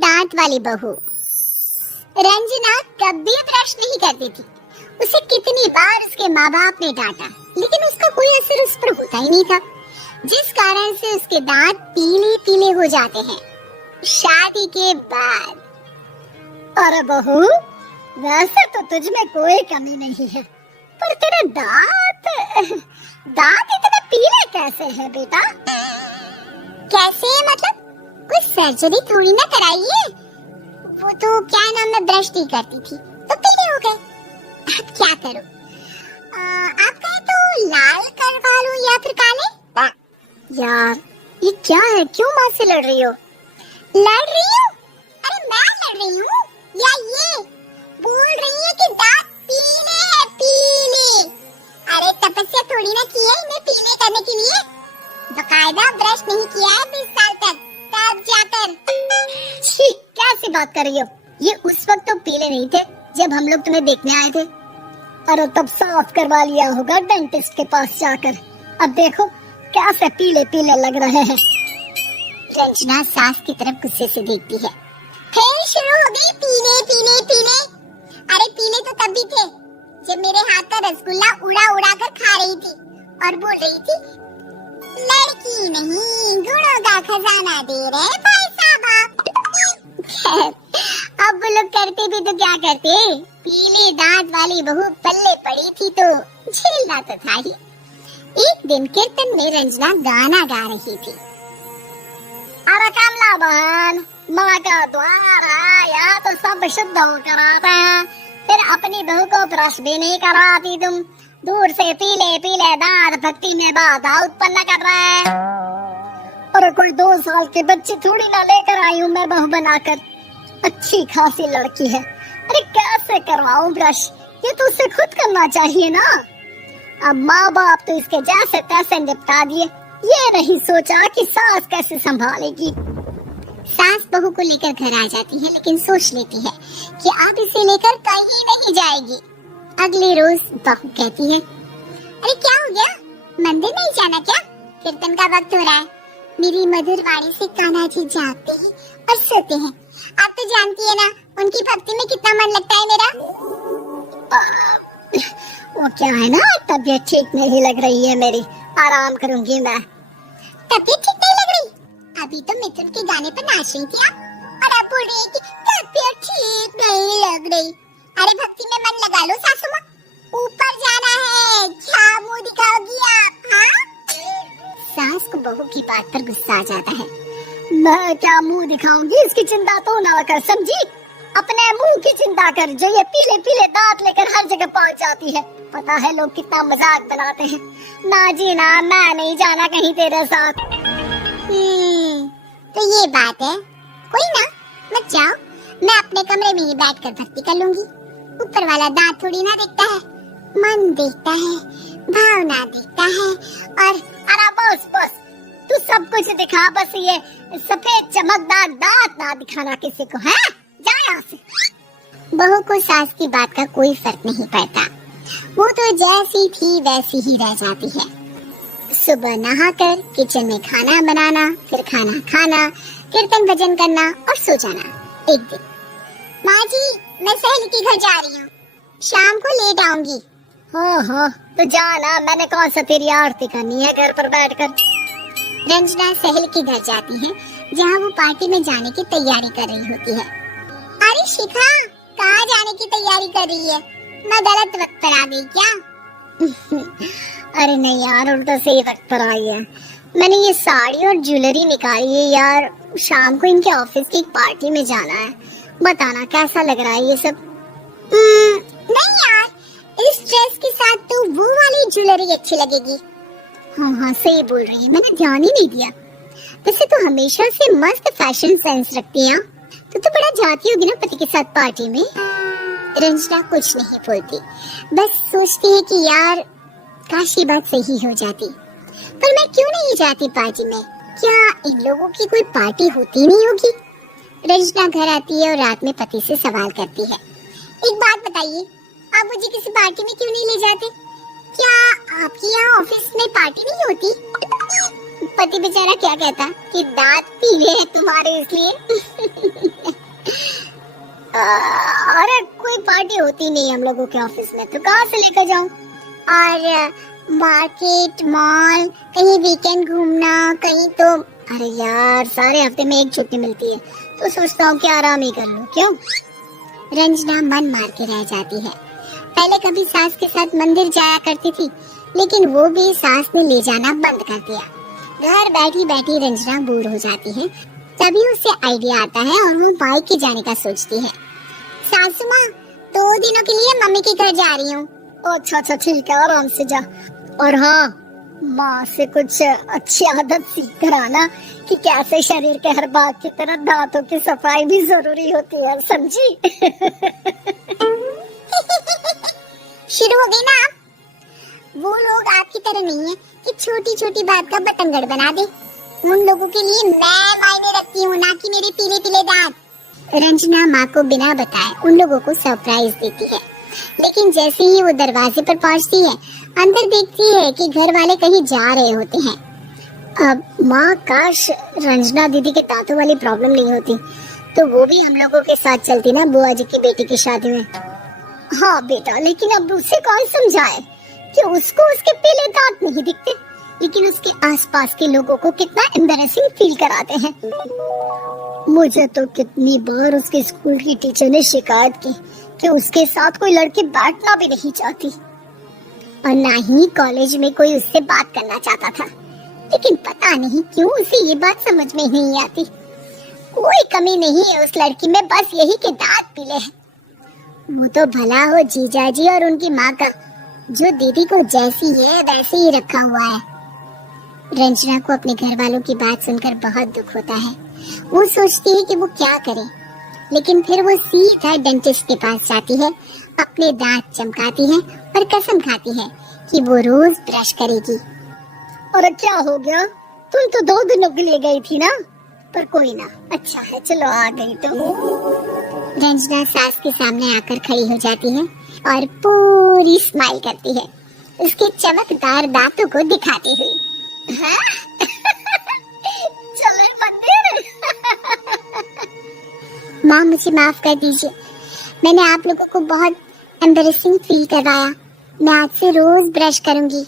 दांत वाली बहू। रंजना कभी ब्रश नहीं करती थी। उसे कितनी बार उसके माँ बाप ने डांटा, लेकिन उसका कोई असर उस पर होता ही नहीं था, जिस कारण से उसके दांत पीले पीले हो जाते हैं। शादी के बाद। अरे बहू, वैसे तो तुझ में कोई कमी नहीं है, पर तेरे दांत इतने पीले कैसे हैं बेटा? कैसे मतलब? कोई सर्जरी थोड़ी ना कराई है। वो तो क्या नाम, मैं ब्रश नहीं करती थी तो पीले हो गए। अब क्या करूं? आप कहें तो लाल करवा लूं या फिर काले? यार ये क्या है, क्यों माँ से लड़ रही हो? लड़ रही हूँ? अरे मैं लड़ रही हूँ या ये बोल रही है कि दांत पीले हैं, पीले। अरे तपस्या थोड़ी ना की है इन्हें पीले करने के लिए। बकायदा ब्रश नहीं किया है 20 साल तक, तब जाकर। कैसी बात कर रही हो? ये उस वक्त तो पीले नहीं थे जब हम लोग तुम्हें देखने आए थे। अरे तब साफ करवा लिया होगा डेंटिस्ट के पास जाकर। अब देखो कैसे पीले पीले लग रहे हैं। रंजना सास की तरफ गुस्से से देखती है। फिर शुरू हो गई पीले पीले पीले। अरे पीले तो तब भी थे जब मेरे हाथ का रसगुल्ला उड़ा उड़ा कर खा रही थी और बोल रही थी, लड़की नहीं गुणों का खजाना दे रहे भाई साहब। अब वो लोग करते भी तो क्या करते, पीले दांत वाली बहू पल्ले पड़ी थी तो झेलना तो था ही। एक दिन कीर्तन में रंजना गाना गा रही थी। अरे कमला बहन, माँ का द्वार आया तो सब शुद्ध कराते हैं, फिर अपनी बहू को ब्रश भी नहीं कराती तुम। दूर से पीले पीले दांत भक्ति में बाधा उत्पन्न कर रहे हैं। अरे कोई 2 साल के बच्ची थोड़ी ना लेकर आई हूँ मैं बहू बनाकर। अच्छी खासी लड़की है, अरे कैसे करवाऊं ब्रश? ये तो उसे खुद करना चाहिए ना। अब माँ बाप तो इसके जैसे तैसे निपटा दिए, ये नहीं सोचा कि सास कैसे संभालेगी। सास बहू को लेकर घर आ जाती है, लेकिन सोच लेती है कि अब इसे लेकर कहीं नहीं जाएगी। अगले रोज बहू कहती है, अरे क्या हो गया, मंदिर नहीं जाना क्या? कीर्तन का वक्त हो रहा है। मेरी मधुर वाणी से कान्हा जी जागते हैं और सोते हैं। आप तो जानती है ना उनकी भक्ति में कितना मन लगता है मेरा। वो क्या है ना, तबीयत ठीक नहीं लग रही है मेरी, आराम करूंगी मैं। तबीयत ठीक नहीं लग रही? अभी तो मिथुन के गाने पर नाच रही थी आप, और आप बोल रही है कि तबीयत ठीक नहीं लग रही। अरे भक्ति में मन लगा लो सासू माँ, ऊपर जाना है, क्या मुंह दिखाओगी आप? हाँ? सास को बहू की बात पर गुस्सा आ जाता है। मैं क्या मुंह दिखाऊंगी, इसकी चिंता तो ना कर, समझी? अपने मुंह की चिंता कर, जो ये पीले पीले दांत लेकर हर जगह पहुंच जाती है। पता है लोग कितना मजाक बनाते हैं। ना जी ना, मैं नहीं जाना कहीं तेरे साथ। तो ये बात है, कोई ना, मत जाओ, मैं अपने कमरे में ही बैठकर भक्ति कर लूंगी। ऊपर वाला दांत थोड़ी ना देखता है, मन देखता है, भावना देखता है। और अरे बस बस, तू सब कुछ दिखा, बस ये सफेद चमकदार दांत ना दिखाना किसी को, है? जा यहाँ से। बहू को सास की बात का कोई फर्क नहीं पड़ता, वो तो जैसी थी वैसी ही रह जाती है। सुबह नहाकर किचन में खाना बनाना, फिर खाना खाना, कीर्तन भजन करना और सो जाना। एक दिन, माँ जी मैं सहेली के घर जा रही हूँ, शाम को लेट आऊंगी। हाँ, तो जाना, मैंने कौन सा तेरी आरती करनी है घर पर बैठकर। रंजना सहेली के घर जाती है, जहाँ वो पार्टी में जाने की तैयारी कर रही होती है। अरे शिखा, कहाँ जाने की तैयारी कर रही है? मैं गलत वक्त पर आ गई क्या? अरे नहीं यार, उल्टा सही वक्त पर आई है। मैंने ये साड़ी और ज्वेलरी निकाली है यार, शाम को इनके ऑफिस की एक पार्टी में जाना है। बताना कैसा लग रहा है ये सब? नहीं यार, इस ड्रेस के साथ तो वो वाली ज्वेलरी अच्छी लगेगी। हाँ, सही बोल रही है, मैंने ध्यान ही नहीं दिया। वैसे तो हमेशा से मस्त फैशन सेंस रखती है, तो बड़ा जाती होगी ना पति के साथ पार्टी में। रंजना कुछ नहीं बोलती, बस सोचती है कि यार काश ये बात सही हो जाती, पर मैं क्यों नहीं जाती पार्टी में? क्या इन लोगों की कोई पार्टी होती नहीं होगी? रंजना घर आती है और रात में पति से सवाल करती है, एक बात बताइए, आप मुझे किसी पार्टी में क्यों नहीं ले जाते? क्या आपके यहाँ ऑफिस में पार्टी नहीं होती? पति बेचारा क्या कहता कि दांत पीले हैं तुम्हारे इसलिए। अरे कोई पार्टी होती नहीं हम लोगों के ऑफिस में, तो कहाँ से लेकर जाऊं? और मार्केट, मॉल, कहीं वीकेंड घूमना, कहीं तो अरे यार सारे हफ्ते में एक छुट्टी मिलती है, तो सोचता हूँ कि आराम ही कर लूं। क्यों? रंजना मन मार के रह जाती है। पहले कभी सास के साथ मंदिर जाया करती थी, लेकिन वो भी सास ने ले जाना बंद कर दिया। घर बैठी बैठी रंजना बोर हो जाती है। तभी उसे आइडिया आता है और वो बाइक के जाने का सोचती है। सासू माँ, 2 दिनों के लिए मम्मी के घर जा रही हूँ। अच्छा ठीक है, आराम से जा। और हाँ, माँ से कुछ अच्छी आदत सीख कर आना कि कैसे शरीर के हर भाग की तरह दांतों की सफाई भी जरूरी होती है, समझी? शुरू हो गई ना आप? वो लोग आपकी तरह नहीं है कि छोटी छोटी बात का बतंगड़ बना दे। उन लोगों के लिए मैं मायने रखती हूँ, ना कि मेरे पीले पीले दांत। रंजना माँ को बिना बताए उन लोगों को सरप्राइज देती है, लेकिन जैसे ही वो दरवाजे पर पहुँचती है, अंदर देखती है कि घर वाले कहीं जा रहे होते हैं। अब माँ, काश रंजना दीदी के दांतों वाली प्रॉब्लम नहीं होती, तो वो भी हम लोगों के साथ चलती ना बुआ जी की बेटी की शादी में। हाँ बेटा, लेकिन अब उसे कौन समझाए कि उसको उसके पीले दांत नहीं दिखते, लेकिन उसके आसपास के लोगों को कितना एम्बैरेसिंग फील कराते हैं। मुझे तो कितनी बार उसके स्कूल की टीचर ने शिकायत की कि उसके साथ कोई लड़की बैठना भी नहीं चाहती, और ना ही कॉलेज में कोई उससे बात करना चाहता था। लेकिन पता नहीं क्यों उसे ये बात समझ में नहीं आती। कोई कमी नहीं है उस लड़की में, बस यही कि दांत पीले हैं। वो तो भला हो जीजाजी और उनकी माँ का, जो दीदी को जैसी है वैसे ही रखा हुआ है। रंजना को अपने घर वालों की बात सुनकर बहुत दुख होता है। वो सोचती है कि वो क्या करे, लेकिन फिर वो सीधा डेंटिस्ट के पास जाती है, अपने दांत चमकाती है और कसम खाती है कि वो रोज ब्रश करेगी। और क्या हो गया? तुम तो 2 दिनों के लिए गई थी ना? पर कोई ना, अच्छा है, चलो आ गई तो। रंजना सास के सामने आकर खड़ी हो जाती है और पूरी स्माइल करती है, उसके चमकदार दांतों को दिखाती हुई। हाँ? चलो मंदिर। माँ, मुझे माफ कर दीजिए, मैंने आप लोगों को बहुत एम्बैरेसिंग फील करवाया। मैं आज से रोज ब्रश करूंगी।